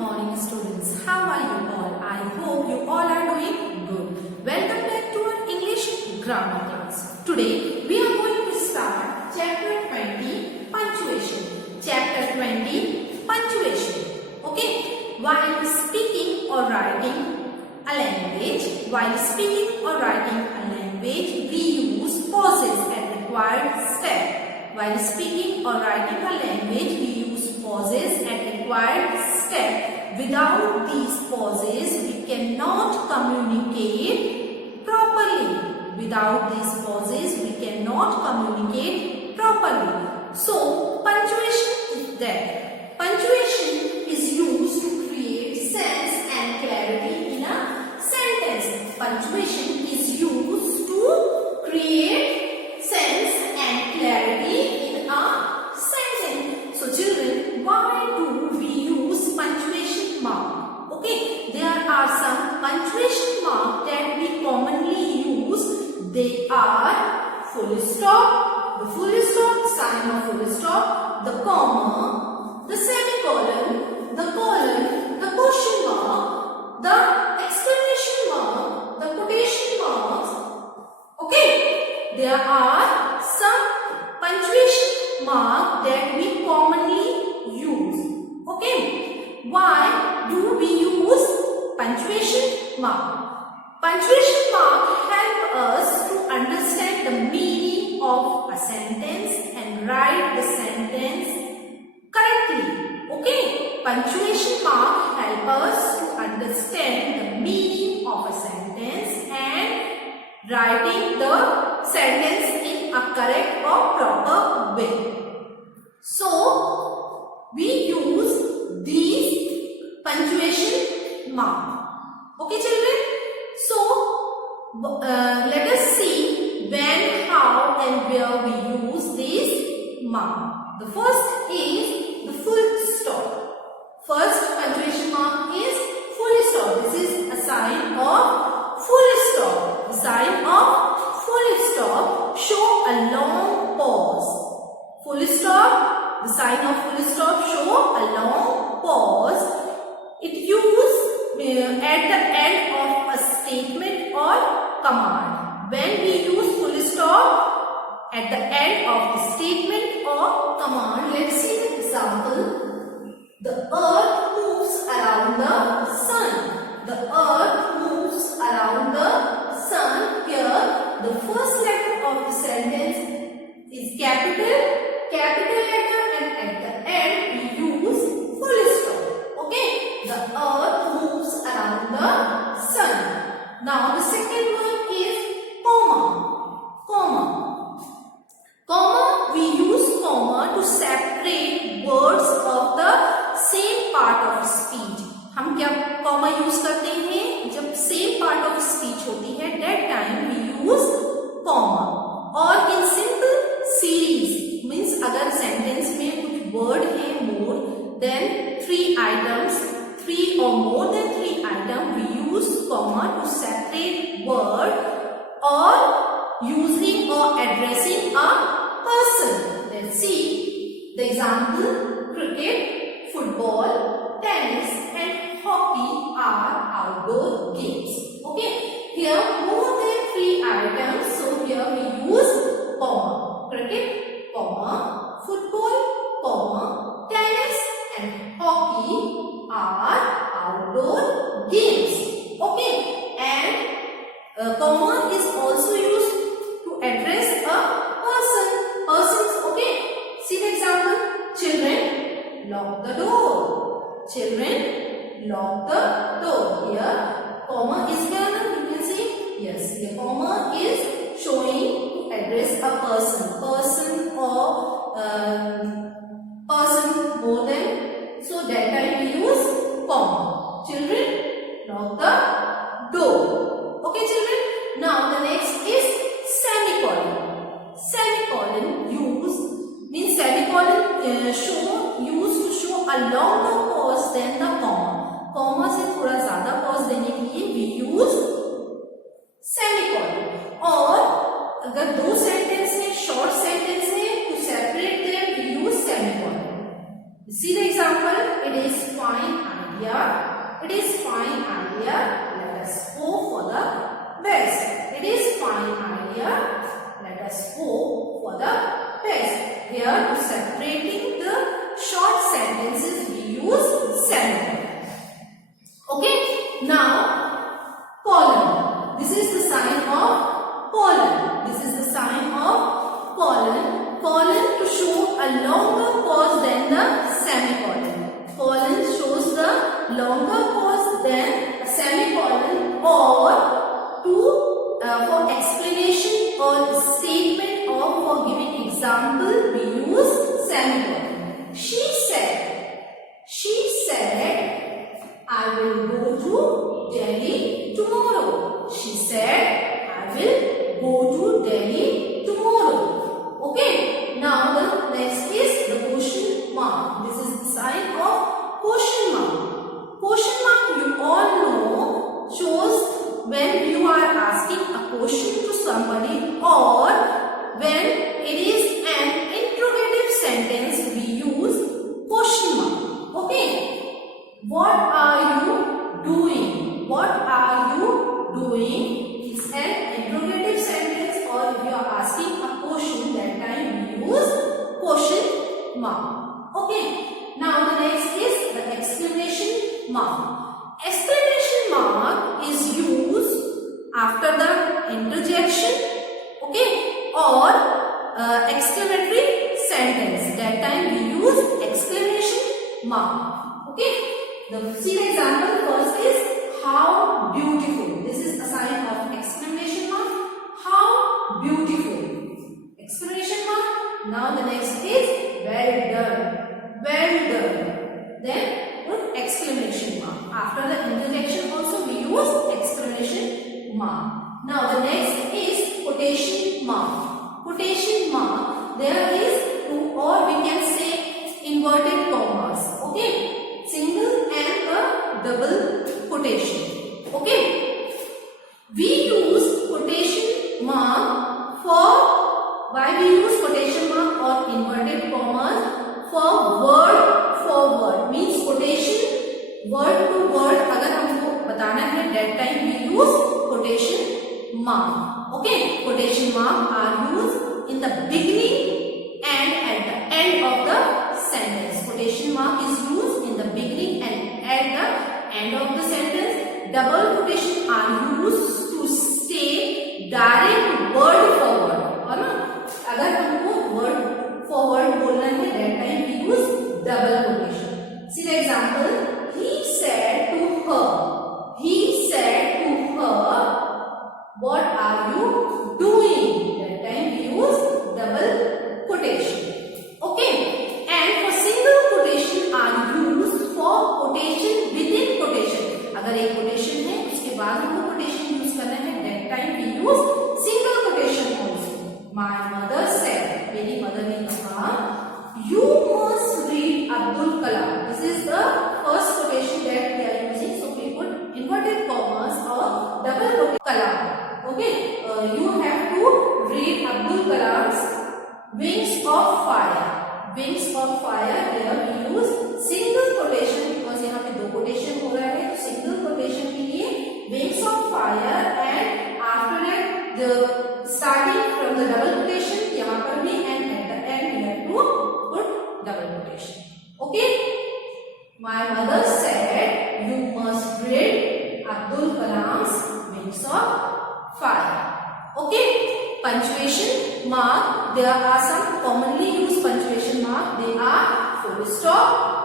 morning students. How are you all? I hope you all are doing good. Welcome back to our English grammar class. Today we are going to start chapter 20 punctuation. Chapter 20 punctuation. Okay? While speaking or writing a language, we use pauses at required step. While speaking or writing a language, we use pauses at required step. Without these pauses, we cannot communicate properly. So, punctuation is there. Punctuation is used to create sense and clarity in a sentence. Punctuation is used to create sense and clarity in a sentence. So children, why do we use punctuation mark? Okay, there are some punctuation mark that we commonly use. They are full stop, the full stop, sign of full stop, the comma, the semicolon, the colon, the question mark, the exclamation mark, the quotation marks. Okay, there are some punctuation mark that we commonly use. Okay, why do we use punctuation mark? Punctuation mark help us to understand the meaning of a sentence and write the sentence correctly. Okay, punctuation mark help us to understand the meaning of a sentence and writing the sentence in a correct or proper way. So, we use these punctuation mark. Okay children? So, let us see when, how and where we use this mark. The first is the full stop. First punctuation mark is full stop. This is a sign of full stop. The sign of full stop show a long pause. Full stop, the sign of full stop show a long pause. It used at the end of a statement or command. When we use full stop at the end of the statement or command, let's see the example. The earth moves around the sun. The earth moves around the sun. Here, the first letter of the sentence is capital letter, and at the end we use full stop. Okay, the earth moves around the sun. Now the second one is comma, we use comma to separate words of the same part of speech. हम क्या comma use करते हैं जब same part of speech होती है, that time we use comma. और in simple series means अगर sentence में कुछ word है more than 3 items, 3 or more than 3 items, we use comma to separate word or using or addressing a person. Let's see the example. Cricket, football, tennis and hockey are outdoor games. Okay, here more than 3 items, so here we use comma. Cricket, comma, football, comma, tennis and hockey are outdoor games. Okay, and comma is also used to address a persons. Okay, see the example. Children, lock the door. Children, lock the door. Here comma is given. You can see, yes, the comma is showing to address a person or person more than, so that time we use comma. Children, lock the door. Okay children, now the next is semicolon. Semicolon means semicolon used to show a longer pause than the comma. Comma से थोड़ा ज़्यादा pause देने के लिए we use semicolon. और अगर दो sentence है, short sentence है, to separate them we use semicolon. See the example. It is fine idea. It is fine idea. Let us hope for the best. It is fine idea. Let us hope for the best. Here to separating the short sentences we use semicolon. Okay. Now colon. This is the sign of colon. This is the sign of colon. Colon to show a longer pause than the semicolon. Colon shows the longer pause than a semicolon, or to for explanation or statement or for giving example we use semicolon. She said, I will go to Delhi tomorrow. She said, I will go to Delhi tomorrow. Okay, now the next is the question mark. This is the sign of question mark. Question mark, you all know, shows when you are asking a question to somebody, or when it is an interrogative sentence we use question mark. Okay, what are you doing? What are you doing is an interrogative sentence, or if you are asking a question, that time we use question mark. Okay, now the next is the exclamation mark. Exclamation mark is used after the interjection, okay, or exclamatory sentence. That time we use exclamation mark. Okay, see the example first is how beautiful. This is a sign of exclamation mark. How beautiful. Exclamation mark. Now the next is well done. Well done. Then put exclamation mark. After the interjection also we use exclamation mark. Now the next is quotation mark. Quotation mark. There is two, or we can say inverted commas. Okay. Single and a double quotation. Okay. We use quotation mark for, why we use quotation mark or inverted commas? For word, means quotation word to word अगर हमको बताना है, that time we use quotation mark. Okay, quotation mark are used in the beginning and at the end of the sentence. Quotation mark is used in the beginning and at the end of the sentence. Double quotation are used to say direct word for word. और ना अगर हमको word for word बोलना है, that time we use double quotation. See the example. He said to her. He said to her, what are you doing? That time we use double quotation. Okay. And for single quotation are used for quotation within quotation. अगर एक quotation है उसके बाद हमको quotation use करना है, that time we use single quotation also. My mother said, मेरी mother ने कहा, you must read Abdul Kalam. This is the first quotation that we are using. So we put inverted commas or double quotation Kalam. Okay, you have to read Abdul Kalam's Wings of Fire. Wings of Fire. Here we use single quotation because यहाँ पे दो quotation हो रहा है, तो single quotation के लिए Wings of Fire, and after that the starting from the double quotation यहाँ पर भी, and at the end we have to put double quotation. Okay. My mother said you must read Abdul Kalam's Wings of Fire. Okay. Punctuation mark. There are some commonly used punctuation mark. They are full stop,